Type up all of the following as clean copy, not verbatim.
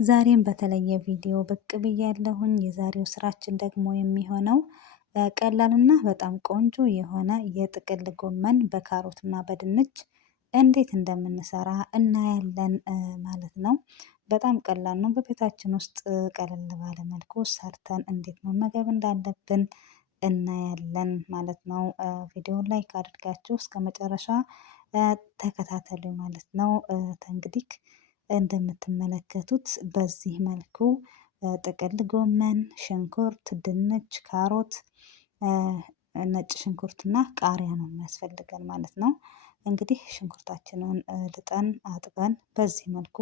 ዛሬም በተለየ ቪዲዮ ብቅ ብያለሁኝ። የዛሬው ስራችን ደግሞ የሚሆነው ቀላልና በጣም ቆንጆ የሆነ የጥቅል ጎመን በካሮትና በድንች እንዴት እንደምንሰራ እናያለን ማለት ነው። በጣም ቀላል ነው። በቤታችን ውስጥ ቀለል ባለ መልኩ ሰርተን እንዴት መመገብ እንዳለብን እናያለን ማለት ነው። ቪዲዮውን ላይክ አድርጋችሁ እስከመጨረሻ ተከታተሉ ማለት ነው። እንግዲህ እንደምትመለከቱት በዚህ መልኩ ጥቅል ጎመን፣ ሽንኩርት፣ ድንች፣ ካሮት፣ ነጭ ሽንኩርትና ቃሪያ ነው የሚያስፈልገን ማለት ነው። እንግዲህ ሽንኩርታችንን ልጠን አጥበን በዚህ መልኩ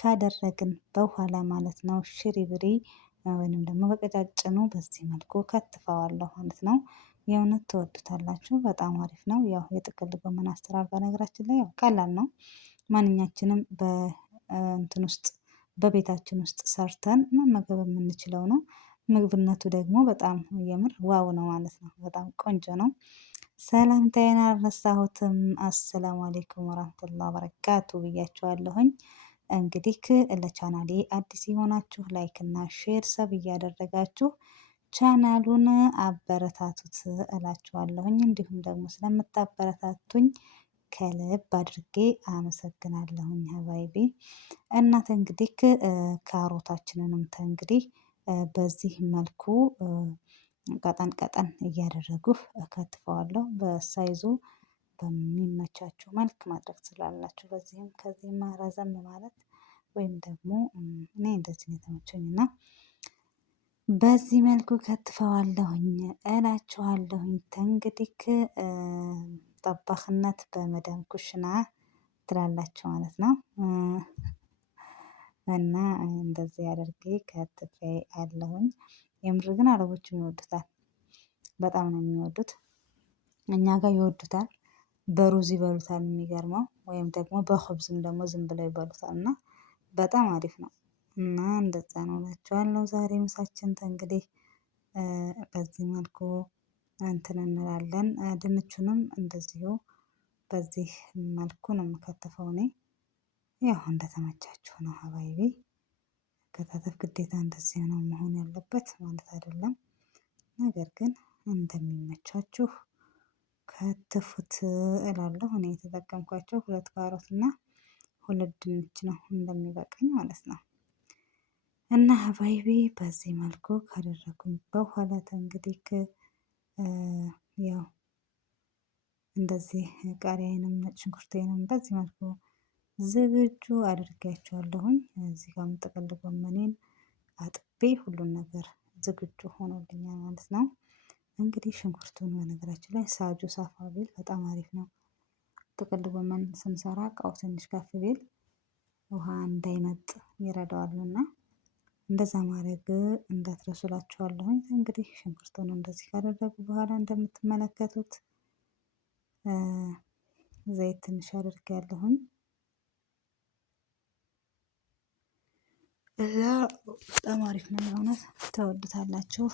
ካደረግን በኋላ ማለት ነው ሽሪብሪ ወይንም ደግሞ በቀጫጭኑ በዚህ መልኩ ከትፈዋለሁ ማለት ነው። የእውነት ትወዱታላችሁ። በጣም አሪፍ ነው። ያው የጥቅል ጎመን አሰራር በነገራችን ላይ ያው ቀላል ነው። ማንኛችንም እንትን ውስጥ በቤታችን ውስጥ ሰርተን መመገብ የምንችለው ነው። ምግብነቱ ደግሞ በጣም የምር ዋው ነው ማለት ነው። በጣም ቆንጆ ነው። ሰላምታዬን አልረሳሁትም። አሰላሙ አሌይኩም ወራህመቱላሂ ወበረካቱ ብያችኋለሁኝ። እንግዲህ ለቻናሌ አዲስ የሆናችሁ ላይክ እና ሼር ሰብ እያደረጋችሁ ቻናሉን አበረታቱት እላችኋለሁኝ። እንዲሁም ደግሞ ስለምታበረታቱኝ ከልብ አድርጌ አመሰግናለሁኝ ሀባይቢ። እናት እንግዲህ ካሮታችንንም እንግዲህ በዚህ መልኩ ቀጠን ቀጠን እያደረጉ እከትፈዋለሁ። በሳይዙ በሚመቻችሁ መልክ ማድረግ ትችላላችሁ። በዚህም ከዚህም ረዘም ማለት ወይም ደግሞ እኔ እንደዚህ ነው የተመቸኝ እና በዚህ መልኩ ከትፈዋለሁኝ እላችኋለሁኝ። እንግዲህ ጠባኽነት በመዳም ኩሽና ትላላችሁ ማለት ነው። እና እንደዚህ አድርጌ ከትፌ አለሁኝ። የምር ግን አረቦችም ይወዱታል። በጣም ነው የሚወዱት። እኛ ጋር ይወዱታል። በሩዝ ይበሉታል የሚገርመው ወይም ደግሞ በኹብዝም ደግሞ ዝም ብለው ይበሉታል እና በጣም አሪፍ ነው። እና እንደዛ ነው እላችኋለሁ። ዛሬ ምሳችን እንግዲህ በዚህ መልኩ እንትን እንላለን። ድንቹንም እንደዚሁ በዚህ መልኩ ነው የምከተፈው እኔ። ያው እንደተመቻችሁ ነው ሀባይቢ። አከታተፍ ግዴታ እንደዚህ ነው መሆን ያለበት ማለት አይደለም። ነገር ግን እንደሚመቻችሁ ከትፉት እላለሁ። እኔ የተጠቀምኳቸው 2 ካሮት እና 2 ድንች ነው እንደሚበቃኝ ማለት ነው። እና ሀባይቢ በዚህ መልኩ ካደረኩኝ በኋላ እንግዲህ ያው እንደዚህ ቃሪያዬንም ነጭ ሽንኩርቴንም በዚህ መልኩ ዝግጁ አድርጌያቸዋለሁኝ። እዚህ ጋርም ጥቅል ጎመኔን አጥቤ ሁሉን ነገር ዝግጁ ሆኖልኛል ማለት ነው። እንግዲህ ሽንኩርቱን በነገራችን ላይ ሳጁ ሳፋ ቢል በጣም አሪፍ ነው። ጥቅል ጎመን ስንሰራ እቃው ትንሽ ከፍ ቢል ውሃ እንዳይመጥ ይረዳዋልና እንደዛ ማድረግ እንዳትረሱ እላችኋለሁኝ። እንግዲህ ሽንኩርቱን እንደዚህ ካደረጉ በኋላ እንደምትመለከቱት ዘይት ትንሽ አድርጌያለሁኝ። እዛ በጣም አሪፍ ነው የእውነት ትወዱታላችሁ።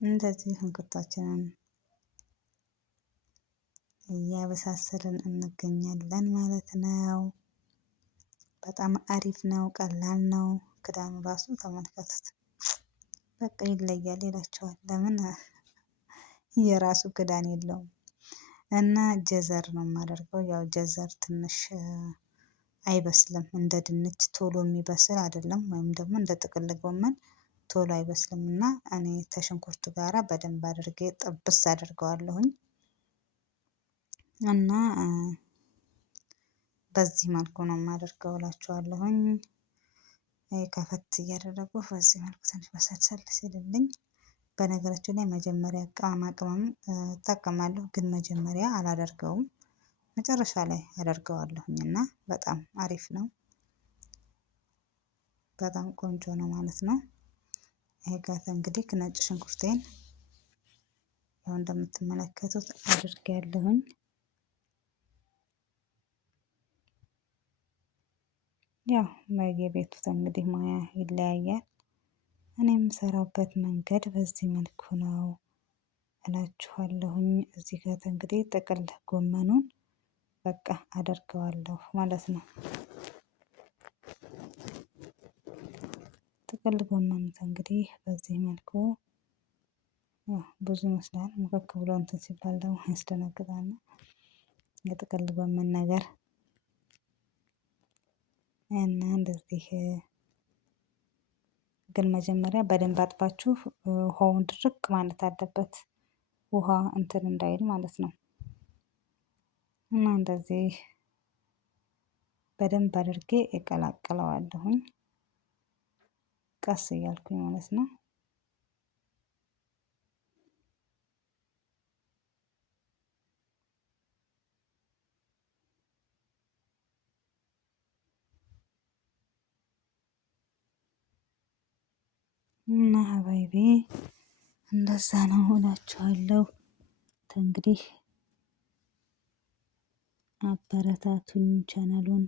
እንደዚህ ሽንኩርታችንን እያበሳሰልን እንገኛለን ማለት ነው። በጣም አሪፍ ነው፣ ቀላል ነው። ክዳኑ ራሱ ተመልከቱት። በቃ ይለያል ይላቸዋል። ለምን የራሱ ክዳን የለውም። እና ጀዘር ነው የማደርገው። ያው ጀዘር ትንሽ አይበስልም። እንደ ድንች ቶሎ የሚበስል አይደለም፣ ወይም ደግሞ እንደ ጥቅል ጎመን ቶሎ አይበስልም እና እኔ ከሽንኩርቱ ጋራ በደንብ አድርጌ ጥብስ አደርገዋለሁኝ። እና በዚህ መልኩ ነው የማደርገው እላችኋለሁኝ። ከፈት እያደረጉ በዚህ መልኩ ትንሽ በሰል ሲልልኝ፣ በነገራችን ላይ መጀመሪያ ቅመማ ቅመም እጠቀማለሁ፣ ግን መጀመሪያ አላደርገውም። መጨረሻ ላይ አደርገዋለሁኝ እና በጣም አሪፍ ነው። በጣም ቆንጆ ነው ማለት ነው። ይሄ ጋር እንግዲህ ነጭ ሽንኩርቴን ያው እንደምትመለከቱት አድርጌያለሁኝ። ያው በየቤቱ እንግዲህ ሙያ ይለያያል። እኔ የምሰራበት መንገድ በዚህ መልኩ ነው እላችኋለሁኝ። እዚህ ጋር እንግዲህ ጥቅል ጎመኑን በቃ አደርገዋለሁ ማለት ነው። ጥቅል ጎመን እንግዲህ በዚህ መልኩ ብዙ ይመስላል። ሙከክ ብሎ እንትን ሲባል ደግሞ ያስደነግጣል። የጥቅል ጎመን ነገር እና እንደዚህ ግን መጀመሪያ በደንብ አጥባችሁ ውሃውን ድርቅ ማለት አለበት። ውሃ እንትን እንዳይል ማለት ነው። እና እንደዚህ በደንብ አድርጌ እቀላቅለዋለሁኝ ቀስ እያልኩኝ ማለት ነው። እና ሀባይቢ እንደዛ ነው እላችኋለሁ። እንግዲህ አበረታቱኝ ቻናሉን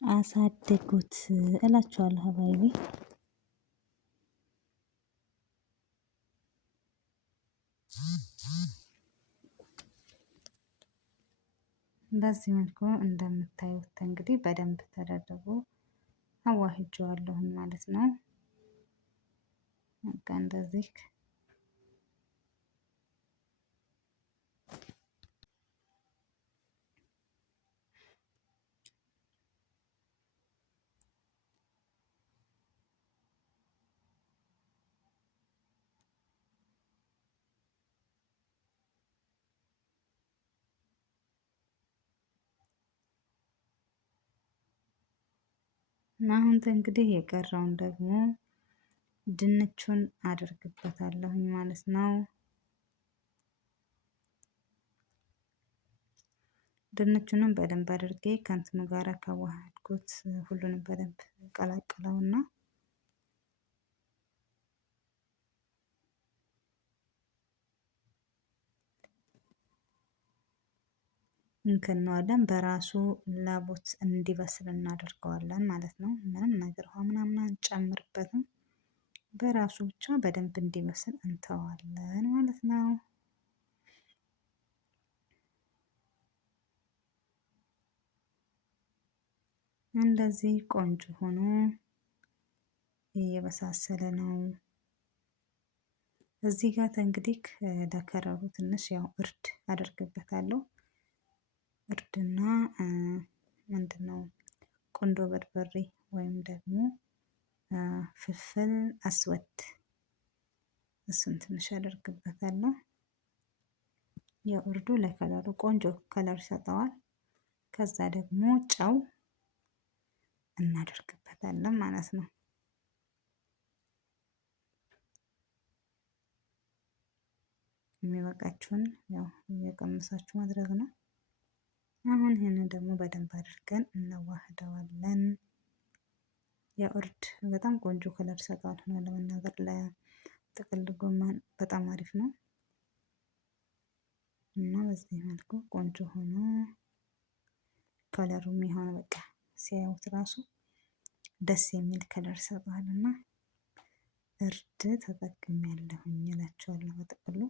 አሳድጉት እላችኋለሁ ሀባይቢ። በዚህ መልኩ እንደምታዩት እንግዲህ በደንብ ተደርጎ አዋህጄዋለሁኝ ማለት ነው። በቃ እንደዚህ አሁን እንግዲህ የቀረውን ደግሞ ድንቹን አደርግበታለሁኝ ማለት ነው። ድንቹንም በደንብ አድርጌ ከእንትኑ ጋር ካዋሃድኩት ሁሉንም በደንብ ቀላቅለውና እንከነዋለን በራሱ ላቦት እንዲበስል እናደርገዋለን ማለት ነው። ምንም ነገር ውሃ ምናምን አንጨምርበትም። በራሱ ብቻ በደንብ እንዲበስል እንተዋለን ማለት ነው። እንደዚህ ቆንጆ ሆኖ እየበሳሰለ ነው። እዚህ ጋር እንግዲህ ለከረሩ ትንሽ ያው እርድ አደርግበታለሁ። እርድና ምንድነው ቁንዶ በርበሬ ወይም ደግሞ ፍልፍል አስወድ እሱን ትንሽ አደርግበታለሁ። ያው እርዱ ለከለሩ ቆንጆ ከለር ይሰጠዋል። ከዛ ደግሞ ጨው እናደርግበታለን ማለት ነው። የሚበቃችሁን ያው እየቀመሳችሁ ማድረግ ነው። አሁን ይሄንን ደግሞ በደንብ አድርገን እናዋህደዋለን። ያው እርድ በጣም ቆንጆ ከለር ይሰጠዋል ነው ለመናገር ለጥቅል ጎመን በጣም አሪፍ ነው። እና በዚህ መልኩ ቆንጆ ሆኖ ከለሩ የሚሆነው በቃ ሲያዩት ራሱ ደስ የሚል ከለር ይሰጣልና እርድ ተጠቅሜያለሁኝ እላችኋለሁ በጥቅሉ።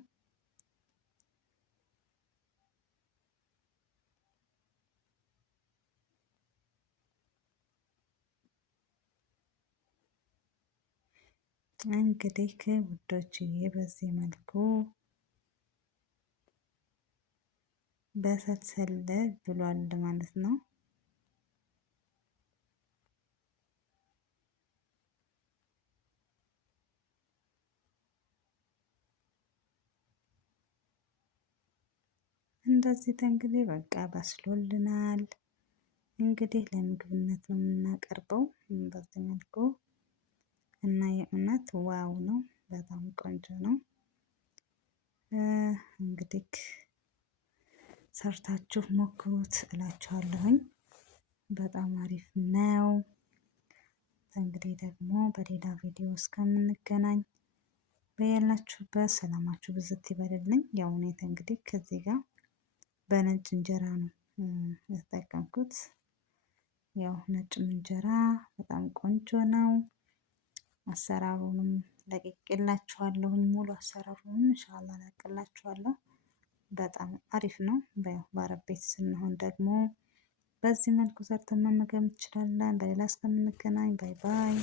እንግዲህ ውዶችዬ በዚህ መልኩ በሰልሰል ብሏል ማለት ነው። እንደዚህ እንግዲህ በቃ በስሎልናል። እንግዲህ ለምግብነት ነው የምናቀርበው በዚህ መልኩ እና የእውነት ዋው ነው፣ በጣም ቆንጆ ነው። እንግዲህ ሰርታችሁ ሞክሩት እላችኋለሁኝ። በጣም አሪፍ ነው። እንግዲህ ደግሞ በሌላ ቪዲዮ እስከምንገናኝ በያላችሁበት ሰላማችሁ ብዝት ይበልልኝ። ያው እኔ እንግዲህ ከዚህ ጋር በነጭ እንጀራ ነው የተጠቀምኩት። ያው ነጭ እንጀራ በጣም ቆንጆ ነው። አሰራሩንም ለቅቄላችኋለሁኝ ሙሉ አሰራሩንም ኢንሻአላህ ለቅላችኋለሁ። በጣም አሪፍ ነው። በአረብ ቤት ስንሆን ደግሞ በዚህ መልኩ ሰርተን መመገብ እንችላለን። በሌላ እስከምንገናኝ ባይ ባይ።